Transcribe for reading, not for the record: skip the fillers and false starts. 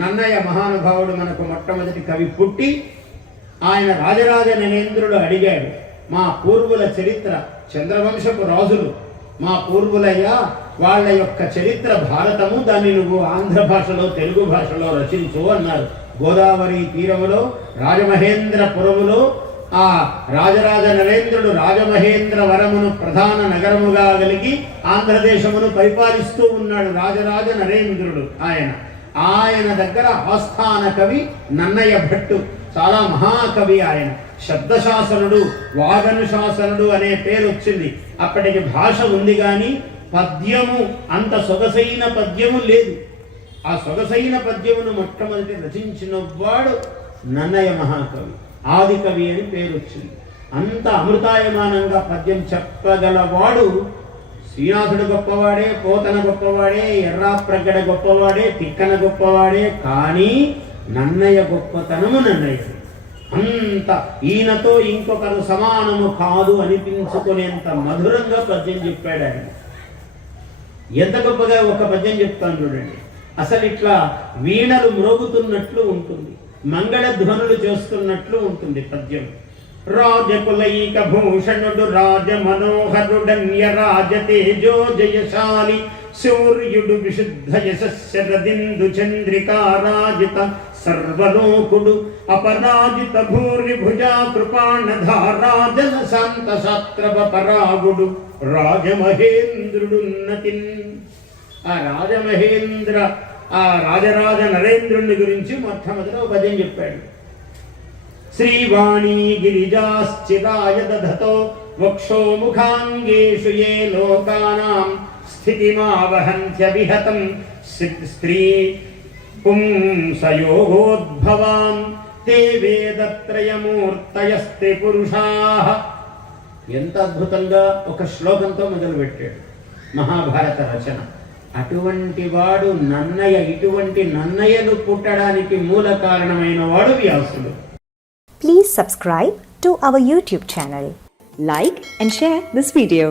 నన్నయ్య మహానుభావుడు మనకు మొట్టమొదటి కవి పుట్టి ఆయన రాజరాజ నరేంద్రుడు అడిగాడు, మా పూర్వుల చరిత్ర, చంద్రవంశపు రాజులు మా పూర్వులయ్యా, వాళ్ళ యొక్క చరిత్ర భారతము, దాన్ని నువ్వు ఆంధ్ర భాషలో తెలుగు భాషలో రచించు అన్నారు. గోదావరి తీరములో రాజమహేంద్రపురములో ఆ రాజరాజ నరేంద్రుడు రాజమహేంద్రవరమును ప్రధాన నగరముగా కలిగి ఆంధ్రదేశమును పరిపాలిస్తూ ఉన్నాడు. రాజరాజ నరేంద్రుడు ఆయన దగ్గర ఆస్థాన కవి నన్నయ్య భట్టు, చాలా మహాకవి ఆయన. శబ్దశాసనుడు, వాగనుశాసనుడు అనే పేరు వచ్చింది. అప్పటికి భాష ఉంది కానీ పద్యము అంత సొగసైన పద్యము లేదు. ఆ సొగసైన పద్యమును మొట్టమొదటి రచించిన వాడు నన్నయ్య మహాకవి, ఆది కవి అని పేరు వచ్చింది. అంత అమృతాయమానంగా పద్యం చెప్పగలవాడు శ్రీనాథుడు గొప్పవాడే, పోతన గొప్పవాడే, ఎర్రాప్రగడ గొప్పవాడే, తిక్కన గొప్పవాడే, కానీ నన్నయ్య గొప్పతనము నన్నయ్య. అంత ఈయనతో ఇంకొకరు సమానము కాదు అనిపించుకునేంత మధురంగా పద్యం చెప్పాడు ఆయన. ఎంత గొప్పగా ఒక పద్యం చెప్తాను చూడండి. అసలు ఇట్లా వీణలు మ్రోగుతున్నట్లు ఉంటుంది, మంగళ ధ్వనులు చేస్తున్నట్లు ఉంటుంది పద్యం. రాజకులైక భూషణుడు రాజ మనోహరుడన్య రాజ తేజో జయశాలి శౌర్యుడు విశుద్ధ యశస్సరదిందు చంద్రికారాజిత సర్వలోకుడు అపరాజిత భూరి భుజా కృపాణధారాజన శాంత శాస్త్రవ పరాగుడు రాజమహేంద్రుడున్నతిన్. ఆ రాజమహేంద్ర, ఆ రాజరాజ నరేంద్రుని గురించి మొట్టమొదట ఒక పద్యం చెప్పాడు. శ్రీవాణీ గిరిజాశ్చిరాయ దధతో వక్షో ముఖాంగేషు ఏ లోకానాం స్థితిమావహంత్య విహతం స్త్రీ పుంసయోగోద్భవాం తే వేదత్రయమూర్తయస్తే పురుషాః. ఎంత అద్భుతంగా ఒక శ్లోకంతో మొదలుపెట్టాడు మహాభారత రచన. అటువంటి వాడు నన్నయ్య. ఇటువంటి నన్నయ్యను పుట్టడానికి మూల కారణమైన వాడు వ్యాసుడు. Please subscribe to our YouTube channel. Like and share this video.